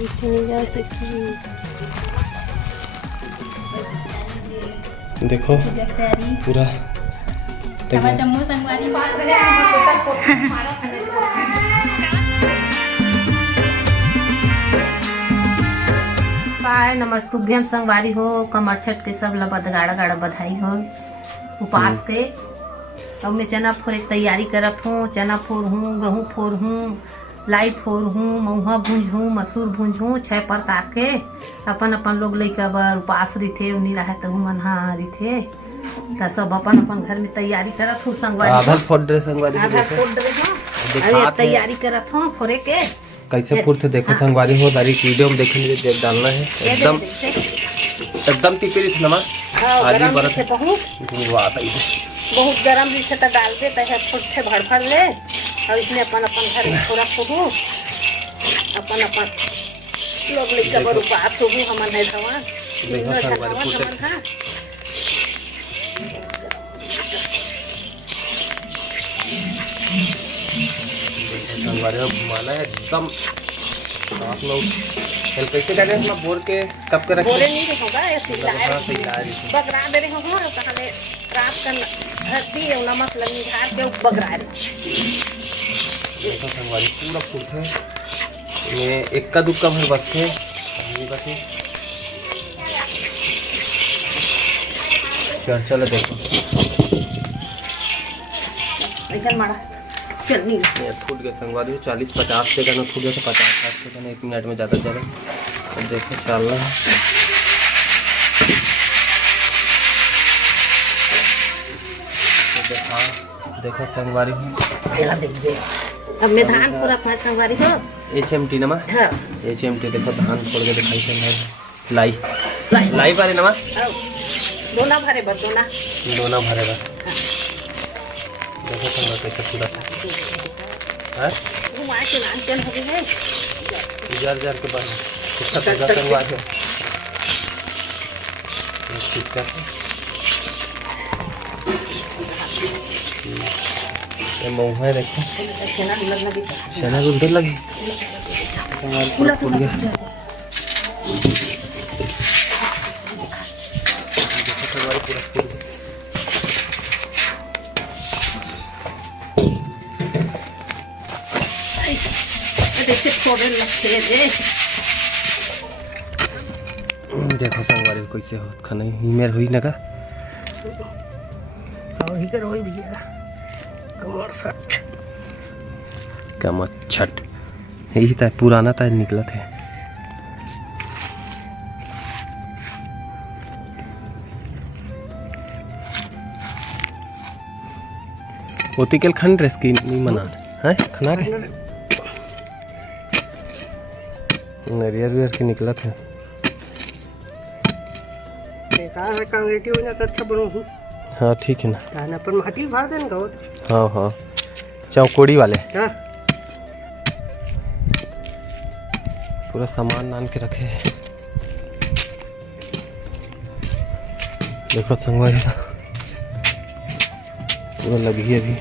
इससे नहीं जा सकती। देखो पूरा जम्मू संगवारी पाए नमस्तुभ्यम संगवारी हो। कमर छठ के सब ला गाड़ा गाड़ा बधाई हो उपास के। अब मैं चना फोड़े की तैयारी करत हूँ। चना फोड़ हूँ, गेहूँ फोड़ हूँ, लाई फोड़ हूँ, महुआ भूंज हूँ, मसूर भूंज हूँ। 6 प्रकार के अपन अपन लोग लइका बर उपास रही उन्हीं रहे तो मन रही तो सब अपन अपन घर में तैयारी करत हूँ। संगवारी आधा फोड़ दे संगवारी आधा फोड़ दे हूँ, तैयारी करत हूँ फोड़े के। कैसे फूटते देखो संगवारी हो। तारीख वीडियो में देखेंगे जब डालना है एकदम एकदम टिपरी थी नमक आदि बरत बहुत गरम रही तो डाल दे तो फुटते भड़ ले। और इसमें अपन अपन घर में थोड़ा फोड़ू अपन अपन लोग लेकर बर उपास हो हमन है धवा घुमाना है एकदम। आप लोग कैसे कर रहे हैं बोर के कब कर रखे बोले नहीं होगा ऐसे बगरा दे रहे हो कहले रात का हल्दी और नमक लगी झाड़ के बगरा रहे पूरा फूट है ये इक्का दुक्का भर बसते चलो देखो मारा चलनी फूट गया संगवारी 40-50 सेकंड में फूट गया तो 50-60 सेकंड 1 मिनट में ज़्यादा ज़्यादा। अब देखो चल रहा है देखो संगवारी अब मैं धान पूरा अपना संगवारी हो HMT नमा हाँ HMT देखो धान फोड़ के दिखाई संगवारी लाई लाई वाले नमा दोना भरे बस दोना भरे बस देखो संगवारी कैसे पूरा है घुमा के नान चल हो गए जार के बाद कितना पैसा संगवारी है ये महुआ है देखो चना भी उधर लगी पूरा फूल गया। देखो संगवारी कैसे हो खाना हिमेर हुई ना का ही कर होई भैया कमर छठ यही था पुराना था निकला थे। ओतिकल खंड रेस की नहीं मना है खाना के नरियर के निकला थे। अच्छा बनू हाँ ठीक है ना पर माटी भर देन गो हाँ हाँ चौकोड़ी वाले हाँ पूरा सामान नान के रखे हैं। देखो संगवारी का पूरा लगी है अभी।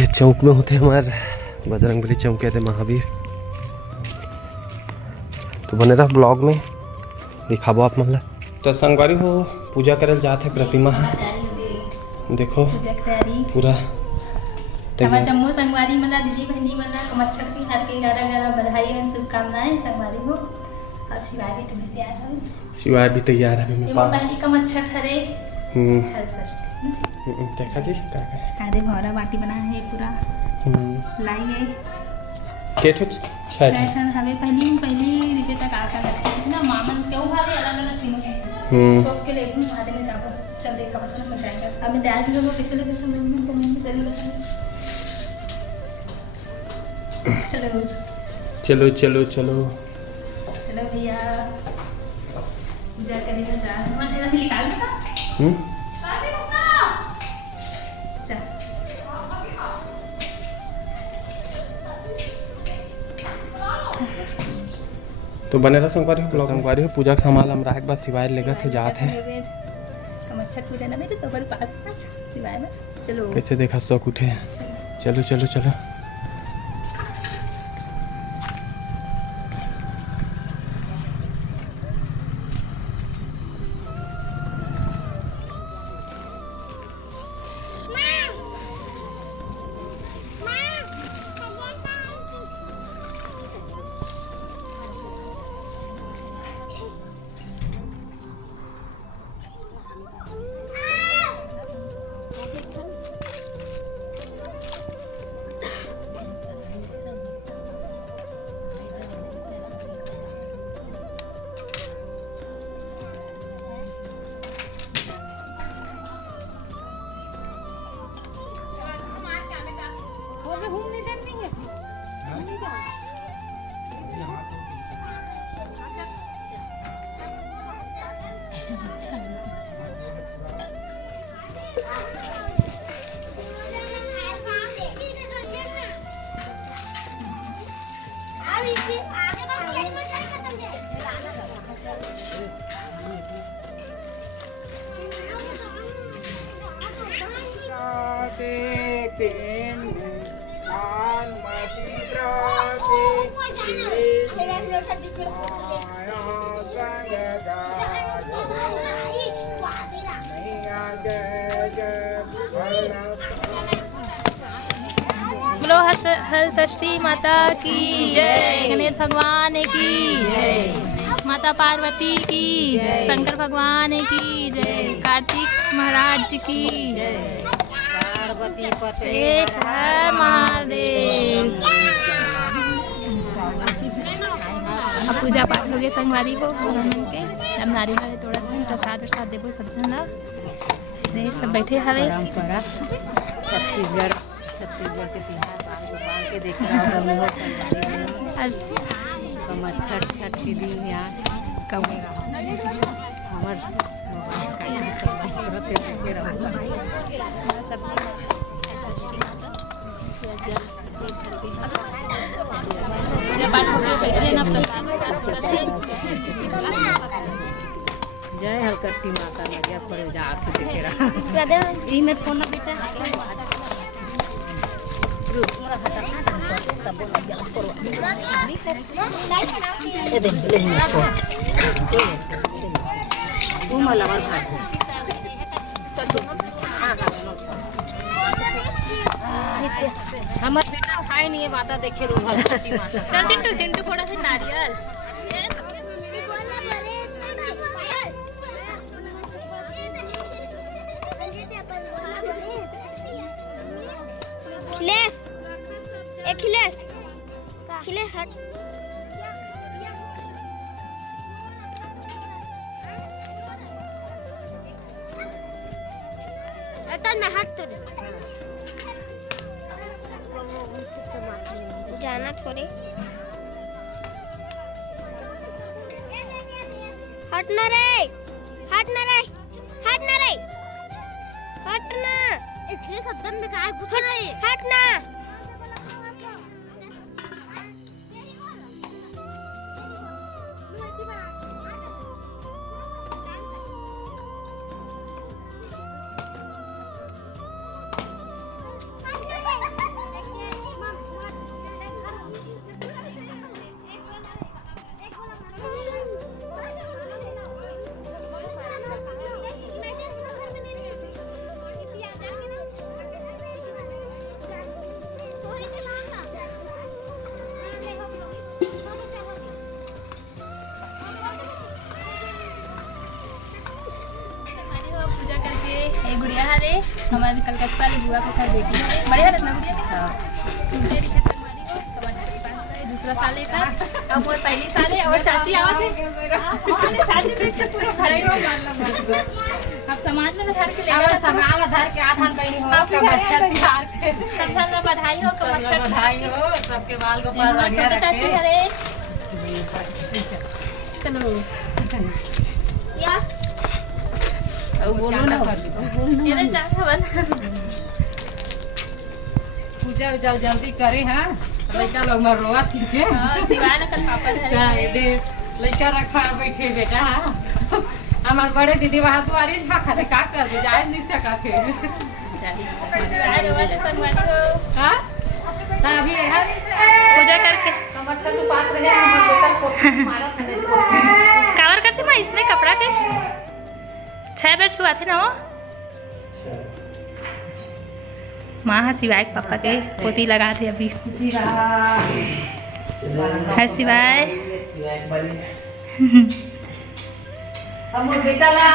ये चौक में होते हमारे बजरंगबली चौक कहते महावीर। तो बने रहा ब्लॉग में दिखाबो आप मतलब। तो संगवारी हो पूजा करल जाते प्रतिमा है देखो पूरा जम्मू संगवारी मला दीदी बहनी मला कमच्छर की हार्दिक गारा बधाई और शुभकामनाएं संगवारी हो। और शिवाय भी तैयार है शिवाय भी तैयार है मेरे पास पहली कमच्छर हरे देखा जी क्या आधे भौरा बाटी बना है पूरा लाई है केठो शायद हमें पहली रिपे तक आता है ना मामन क्यों भावे अलग-अलग तीनों के तो के लिए भी भादे में जाओ चल देखा बता ना जाएगा। अब मैं दाल जी को पिछले में तो मैं तेरी चलो चलो चलो चलो भैया पूजा करने में जा मन तेरा निकाल देना तो बने रहा संगवारी ब्लॉग संगवारी पूजा का सामान हम राख बस सिवाय लेकर थे जाते हैं छठ पूजा ना मेरे तो बड़े पास सिवाय में। चलो कैसे देखा शौक उठे। चलो चलो चलो। बोलो हर षष्ठी माता की जय, गणेश भगवान की जय, माता पार्वती की जय, शंकर भगवान की जय, कार्तिक महाराज की जय, पार्वती पते एक है महादेव। अब पूजा पाठ हो गया संगवारी को के अब नारियल तोड़ा प्रसाद प्रसाद देवो सब जन सब बैठे हवे। परंपरा छत्तीसगढ़ के तिहार पान गोपाल के देख रहा हूँ। कमर छठ के दिन यहाँ जय हलकट्टी माता नजर पर जाके देखे रहा ई में फोन ना बेटा हमार बेटा खाए नहीं है माता देखे रो हलकट्टी माता। चल चिंटू चिंटू थोड़ा सा नारियल खिलेश हट मैं हट तो जाना थोड़े हट ना रे हट ना रे हट ना रे हट ना इसलिए सदन में काय कुछ नहीं हट ना। गुड़िया हरे हमारे कलकत्ता ले बुआ को घर बेटी है बढ़िया रखना गुड़िया के दूसरा साले का अब वो पहली साले और चाची आवा थे चाची देख के पूरा खड़े हो अब समाज में धर के ले अब समाज धर के आधान बहनी हो का मच्छर धार के सब ना बधाई हो को मच्छर बधाई हो सबके बाल को पर बढ़िया रखे अरे चलो यस बोलो ना ये चाचा बना पूजा जल्दी करे हां लड़का लोग मर रोआ ठीक है हां दीवार का पापा चाय दे लड़का रखा बैठे बेटा हमार बड़े दीदी वहाँ दुआरी झाका थे का कर दे जाए नहीं सका थे हां ना अभी है पूजा करके कमर छठ पास रहे हमर बेटा को मारा थे कावर करते मां इसने कपड़ा के 6 बार छुआ थे ना वो माँ शिवाय के पापा के पोती लगा थे अभी है शिवाय हमर बेटा ला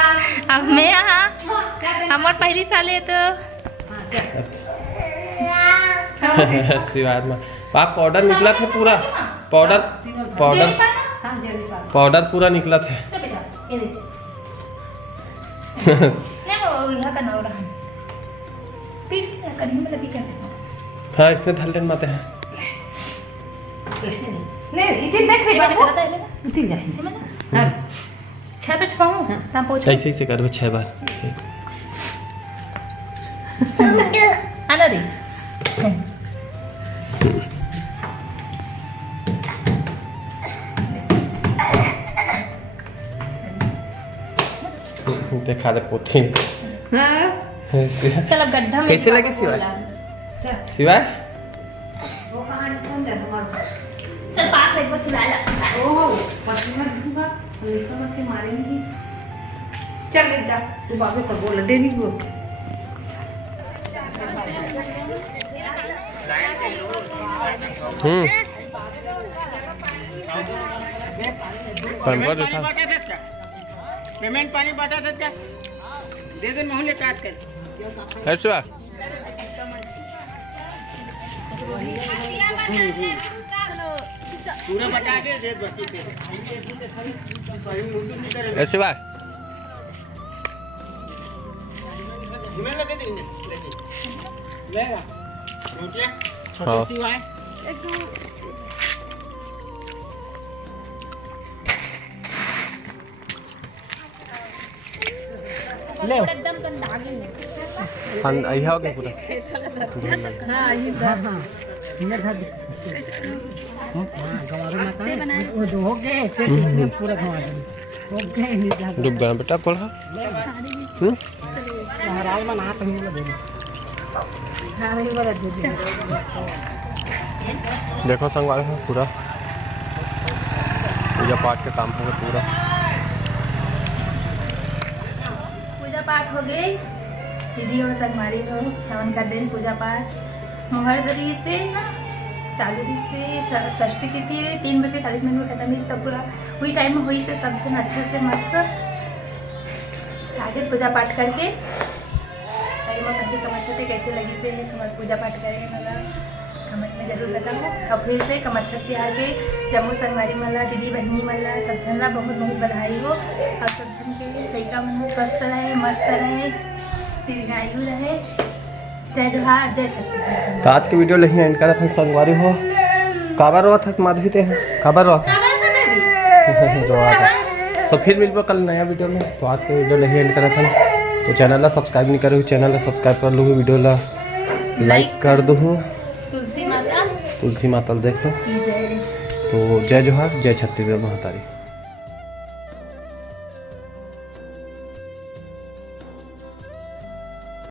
अब मैं यहाँ हमार पहली साल है तो आशीर्वाद में पाप पाउडर निकला था पूरा पाउडर पाउडर पाउडर पूरा निकला था नहीं वो यहाँ का नौ रहा पीठ कहीं में लगी क्या हाँ इसने धल्ले माते हैं ले इथे देख रे बाबू उठी जाए हां 6 बार छुआऊं तब पूछ ऐसे ही से करो 6 बार आना रे देखा दे पोती हां चलो गड्ढा में कैसे लगी शिवाय शिवाय वो कहां कौन दे हमार चल 5 एक बस ला ओह पसीना दूंगा लेकर के मारेंगे चल बेटा तू बाबू को बोल दे दी वो पेमेंट पानी बाटा था क्या दे दे मोहल्ले काट कर ऐसा पूरा बटा के दे बच्ची के ऐसे बात घूमे लगे देंगे लेगा रोटियां हाँ। छोटी सी वाई ले एकदम गंदा हाँ यही हो गया पूरा फिंगर खा दे गवारे माता वो दो हो गए फिर इसमें पूरा खवा दे हो गए डूब गया बेटा पढ़ा महाराज मन हाथ में लगे हां नहीं वाला दे देखो संगवारी है पूरा पूजा पाठ का काम है पूरा पूजा पाठ हो गई दीदी और संगवारी हो सावन का दिन पूजा पाठ हर तरीके से ना चालू से षष्ठी तिथि 3:40 में खत्म हुई सब पूरा हुई टाइम में हुई से सब जन अच्छे से मस्त आगे पूजा पाठ करके कहीं कमर छठ कैसे लगी थे कमर पूजा पाठ करें मतलब कमर में जरूर बताऊँ और फिर से कमर छठ के आगे जम्मू संगवारी मला दीदी बहनी मला सब जन ला बहुत बहुत बधाई हो और सब जन के लड़का मन स्वस्थ रहे मस्त रहे दीर्घायु रहे जय जोहार जय छत्तीसगढ़। तो आज की वीडियो लेकिन एंड करा था संगवारी हो काबर रोआ था माधवी ते काबर रोआ था रोआ था तो फिर मिलबो कल नया वीडियो में। तो आज का वीडियो नहीं एंड करा था तो चैनल ला सब्सक्राइब नहीं करे चैनल ला सब्सक्राइब कर लो वीडियो ला लाइक कर दो तुलसी माता तुलसी माता देख लो की जय। तो जय जोहार जय छत्तीसगढ़ महातारी।